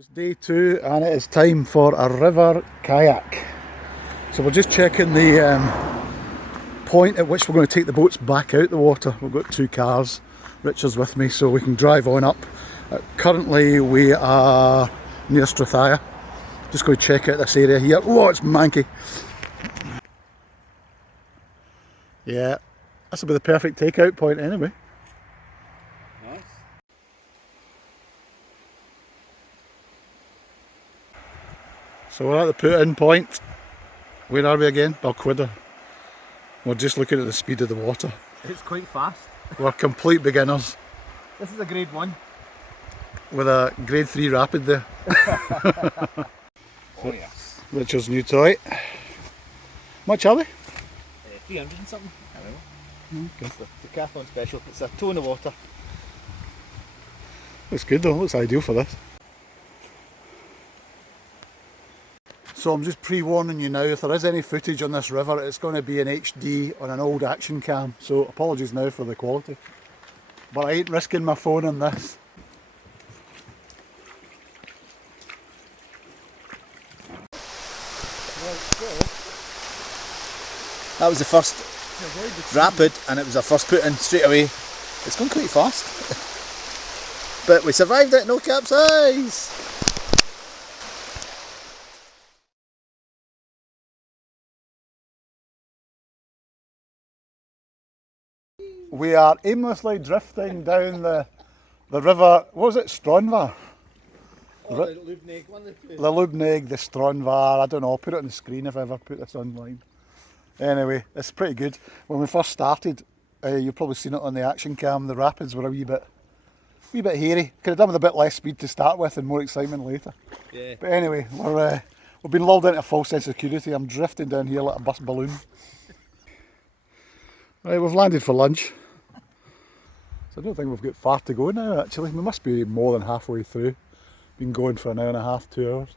It's day 2 and it is time for a river kayak. So we're just checking the point at which we're going to take the boats back out the water. We've got 2 cars, Richard's with me, so we can drive on up. Currently we are near Strathaya. Just going to check out this area here. Oh, it's manky. Yeah, this will be the perfect takeout point anyway. Nice. So we're at the put-in point. Where are we again? Balquidder. We're just looking at the speed of the water. It's quite fast. We're complete beginners This is a grade 1. with a grade 3 rapid there. Oh yes. Richard's new toy. Much are they? 300 and something. I don't know. Okay. It's the decathlon special. It's a toe in the water. Looks good though, looks ideal for this. So I'm just pre-warning you now, if there is any footage on this river, it's going to be in HD on an old action cam, so apologies now for the quality. But I ain't risking my phone on this. That was the first rapid and it was our first put in straight away. It's gone quite fast. But we survived it, no capsize! We are aimlessly drifting down the river, what was it, Stronvar? Oh, the Lubnig, one of the two. The Lubnig, the Stronvar, I don't know, I'll put it on the screen if I ever put this online. Anyway, it's pretty good. When we first started, you've probably seen it on the action cam, the rapids were a wee bit hairy. Could have done with a bit less speed to start with and more excitement later. Yeah. But anyway, we've been lulled into a false sense of security. I'm drifting down here like a bus balloon. Right, we've landed for lunch. So I don't think we've got far to go now actually. We must be more than halfway through. Been going for an hour and a half, 2 hours.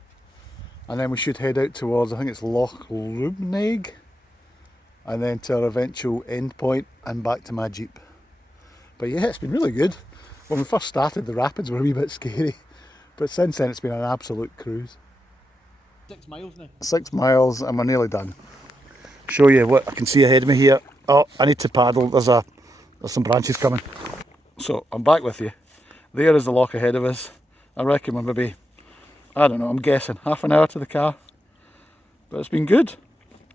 And then we should head out towards, I think it's Loch Lubnig. And then to our eventual end point and back to my Jeep. But yeah, it's been really good. When we first started, the rapids were a wee bit scary. But since then it's been an absolute cruise. 6 miles now. 6 miles and we're nearly done. Show you what I can see ahead of me here. Oh, I need to paddle. There's some branches coming. So I'm back with you. There is the loch ahead of us. I reckon we're maybe, I don't know, I'm guessing half an hour to the car. But it's been good.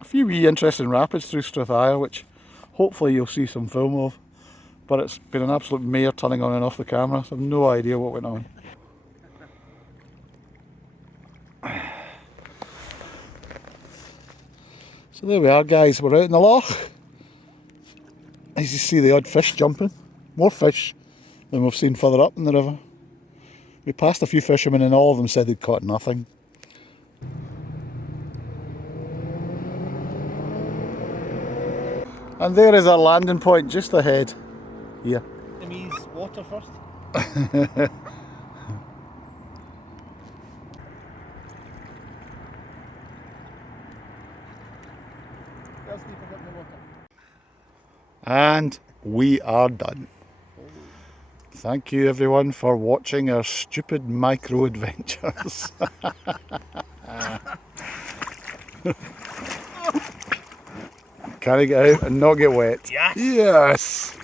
A few wee interesting rapids through Strathaya, which hopefully you'll see some film of. But it's been an absolute mare turning on and off the camera, so I've no idea what went on. So there we are guys, we're out in the loch. As you see the odd fish jumping, more fish than we've seen further up in the river. We passed a few fishermen and all of them said they'd caught nothing. And there is our landing point just ahead here. It means water first. And we are done. Thank you everyone for watching our stupid micro adventures. Can I get out and not get wet? Yes! Yes!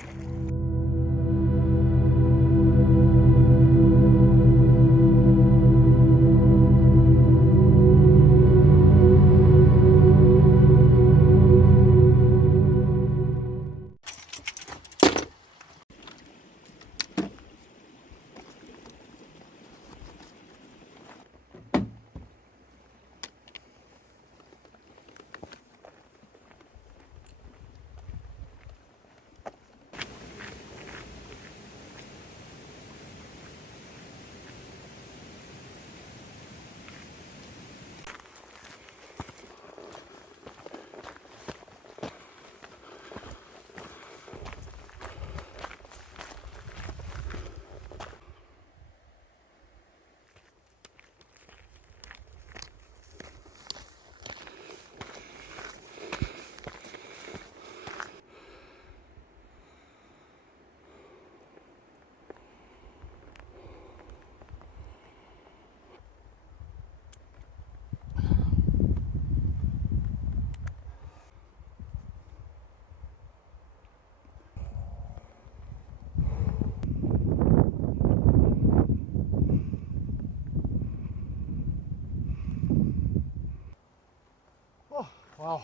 Wow.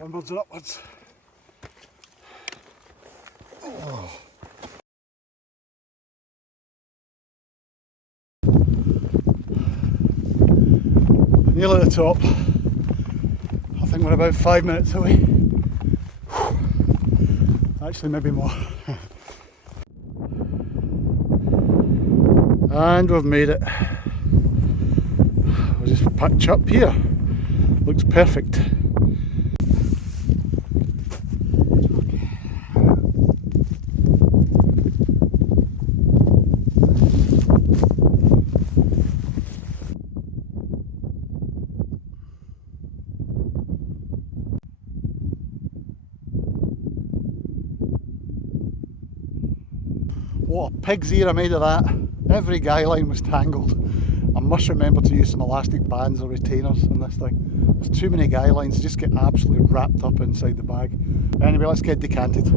Onwards and upwards. Oh. Nearly at the top. I think we're about 5 minutes away. Actually, maybe more. And we've made it. We'll just patch up here. Looks perfect. What a pig's ear I made of that. Every guy line was tangled. I must remember to use some elastic bands or retainers in this thing. There's too many guy lines, just get absolutely wrapped up inside the bag. Anyway, let's get decanted.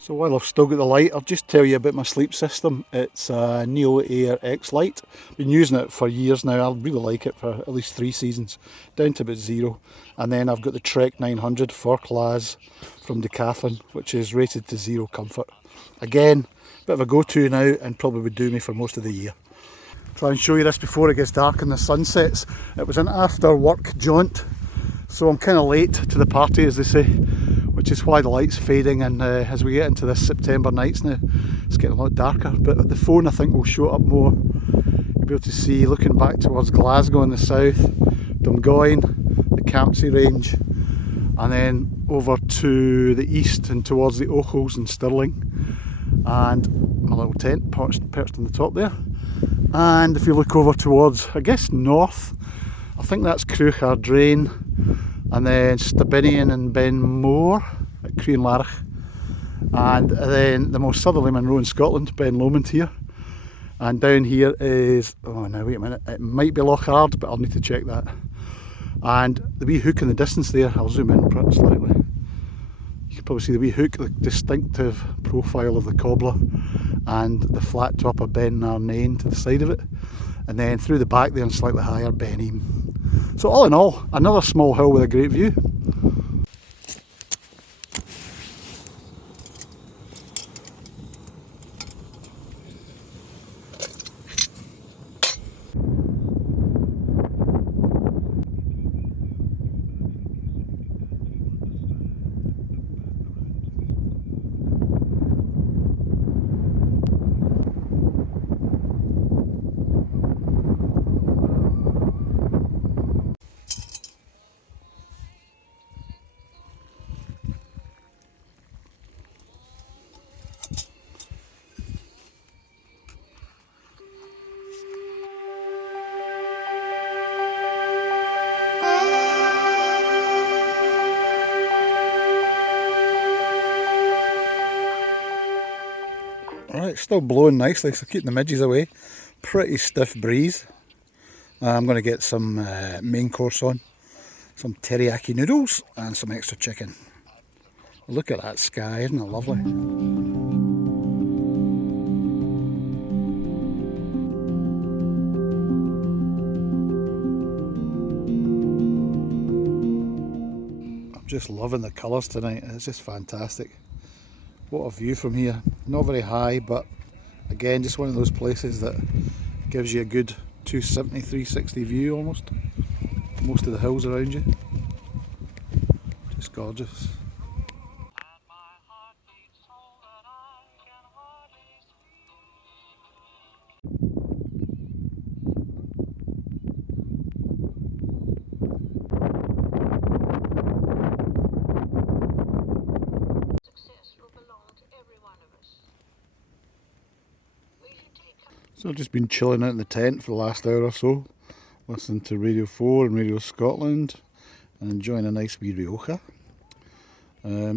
So while I've still got the light, I'll just tell you about my sleep system. It's a Neo Air X Lite. Been using it for years now. I really like it for at least 3 seasons, down to about 0. And then I've got the Trek 900 for class from Decathlon, which is rated to 0 comfort. Again, bit of a go-to now and probably would do me for most of the year. Try and show you this before it gets dark and the sun sets. It was an after work jaunt, so I'm kind of late to the party, as they say, which is why the light's fading. And as we get into this September nights now, it's getting a lot darker. But the phone I think will show up more. You'll be able to see, looking back towards Glasgow in the south, Dungoyne, the Campsie range, and then over to the east and towards the Ochils and Stirling, and my little tent perched on the top there. And if you look over towards, I guess, north, I think that's Crucharddrain, and then Stabinian and Benmore at Crianlarich, and then the most southerly Munro in Scotland, Ben Lomond here. And down here is, oh now wait a minute, it might be Lochard, but I'll need to check that. And the wee hook in the distance there, I'll zoom in perhaps slightly. You can probably see the wee hook, the distinctive profile of the cobbler, and the flat top of Ben Narnain to the side of it. And then through the back there and slightly higher, Ben Eam. So all in all, another small hill with a great view. Alright, still blowing nicely, so keeping the midges away. Pretty stiff breeze. I'm going to get some main course on. Some teriyaki noodles and some extra chicken. Look at that sky, isn't it lovely? I'm just loving the colours tonight, it's just fantastic. What a view from here. Not very high, but again, just one of those places that gives you a good 270, 360 view almost. Most of the hills around you. Just gorgeous. So I've just been chilling out in the tent for the last hour or so, listening to Radio 4 and Radio Scotland and enjoying a nice wee rioja.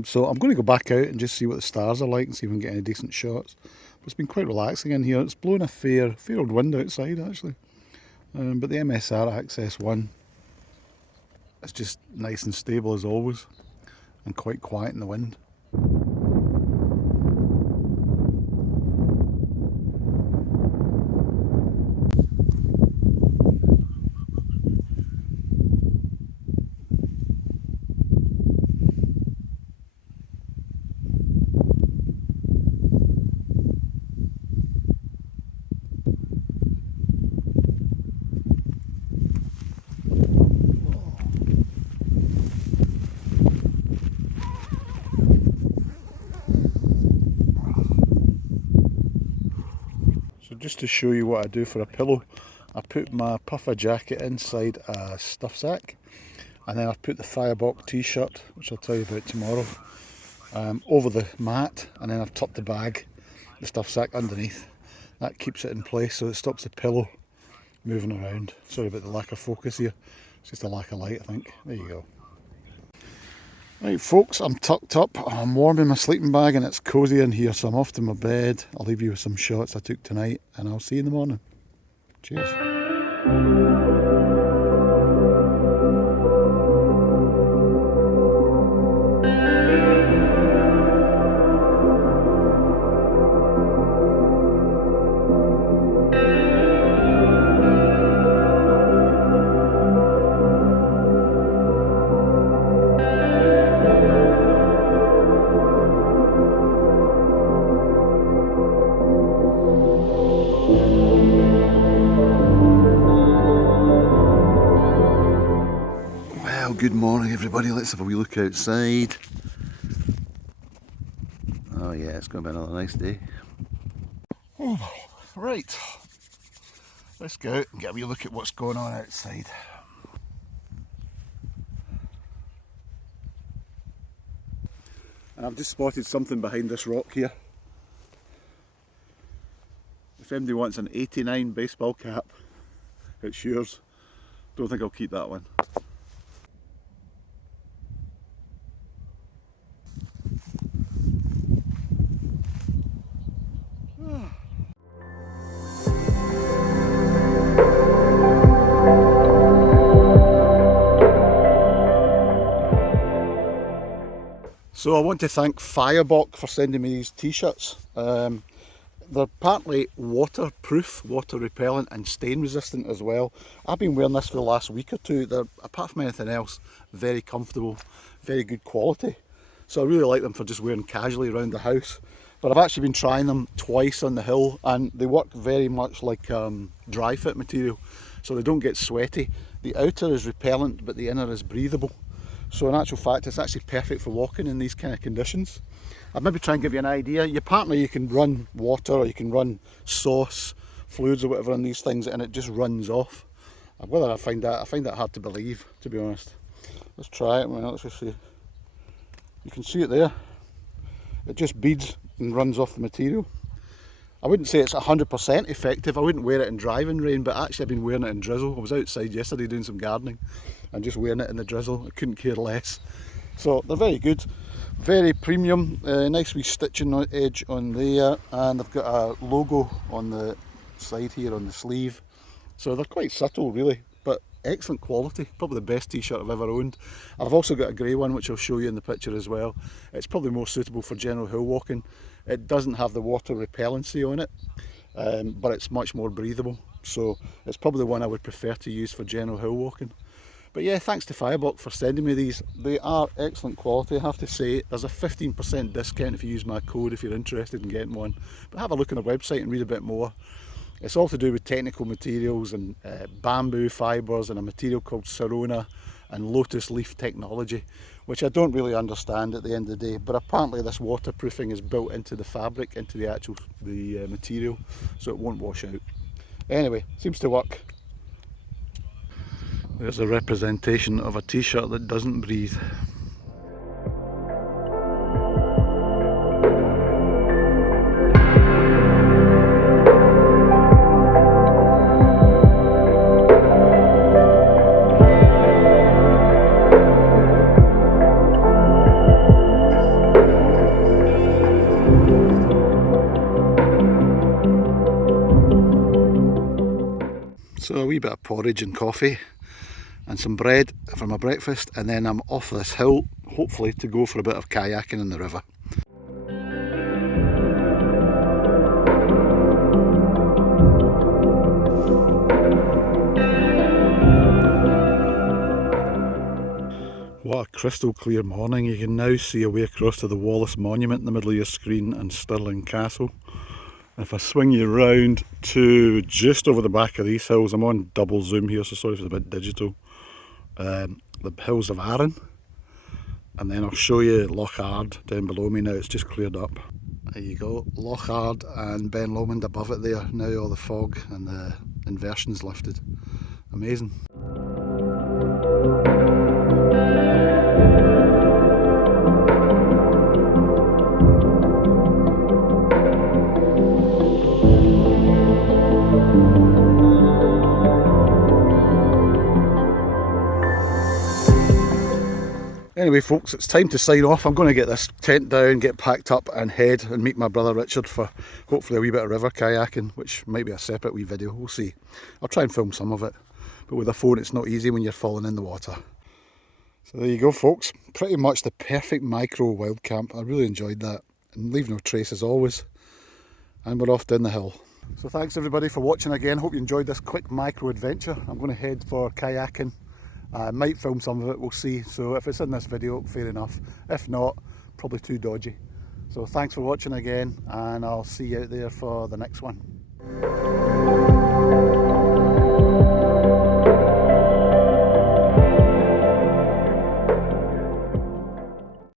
So I'm going to go back out and just see what the stars are like and see if we can get any decent shots. But it's been quite relaxing in here. It's blowing a fair old wind outside actually. But the MSR Access 1 is just nice and stable as always and quite quiet in the wind. Just to show you what I do for a pillow, I put my puffer jacket inside a stuff sack, and then I put the Firebox t-shirt, which I'll tell you about tomorrow, over the mat, and then I've tucked the bag, the stuff sack underneath. That keeps it in place so it stops the pillow moving around. Sorry about the lack of focus here, it's just a lack of light I think. There you go. Right folks, I'm tucked up, I'm warm in my sleeping bag and it's cosy in here, so I'm off to my bed. I'll leave you with some shots I took tonight and I'll see you in the morning. Cheers. Well, good morning everybody, let's have a wee look outside. Oh yeah, it's going to be another nice day. Oh, right, let's go out and get a wee look at what's going on outside. And I've just spotted something behind this rock here. If anybody wants an 89 baseball cap, it's yours. Don't think I'll keep that one. So I want to thank Firebox for sending me these t-shirts. They're partly waterproof, water repellent and stain resistant as well. I've been wearing this for the last week or two. They're, apart from anything else, very comfortable, very good quality. So I really like them for just wearing casually around the house. But I've actually been trying them twice on the hill and they work very much like dry fit material. So they don't get sweaty. The outer is repellent but the inner is breathable. So in actual fact it's actually perfect for walking in these kind of conditions. I'd maybe try and give you an idea. Your partner, you can run water or you can run sauce, fluids or whatever on these things and it just runs off. Whether I find that hard to believe, to be honest. Let's try it, let's just see. You can see it there. It just beads and runs off the material. I wouldn't say it's 100% effective. I wouldn't wear it in driving rain, but actually I've been wearing it in drizzle. I was outside yesterday doing some gardening and just wearing it in the drizzle. I couldn't care less. So they're very good, very premium, nice wee stitching edge on there, and they've got a logo on the side here on the sleeve. So they're quite subtle really, but excellent quality. Probably the best t-shirt I've ever owned. I've also got a grey one which I'll show you in the picture as well. It's probably more suitable for general hill walking. It doesn't have the water repellency on it, but it's much more breathable. So it's probably the one I would prefer to use for general hill walking. But yeah, thanks to Firebox for sending me these. They are excellent quality, I have to say. There's a 15% discount if you use my code if you're interested in getting one. But have a look on the website and read a bit more. It's all to do with technical materials and bamboo fibres and a material called Sirona and lotus leaf technology, which I don't really understand at the end of the day. But apparently this waterproofing is built into the fabric, into the material, so it won't wash out. Anyway, seems to work. There's a representation of a t-shirt that doesn't breathe. wee bit of porridge and coffee and some bread for my breakfast, and then I'm off this hill, hopefully to go for a bit of kayaking in the river. What a crystal clear morning. You can now see away across to the Wallace Monument in the middle of your screen and Stirling Castle. If I swing you round to just over the back of these hills, I'm on double zoom here, so sorry if it's a bit digital. The hills of Arran, and then I'll show you Lochard down below me now. It's just cleared up. There you go, Lochard and Ben Lomond above it there. Now all the fog and the inversion's lifted. Amazing. Anyway folks, it's time to sign off. I'm going to get this tent down, get packed up and head and meet my brother Richard for hopefully a wee bit of river kayaking, which might be a separate wee video, we'll see. I'll try and film some of it, but with a phone it's not easy when you're falling in the water. So there you go folks, pretty much the perfect micro wild camp. I really enjoyed that, and leave no trace as always. And we're off down the hill. So thanks everybody for watching again. Hope you enjoyed this quick micro adventure. I'm going to head for kayaking. I might film some of it, we'll see. So if it's in this video, fair enough. If not, probably too dodgy. So thanks for watching again, and I'll see you out there for the next one.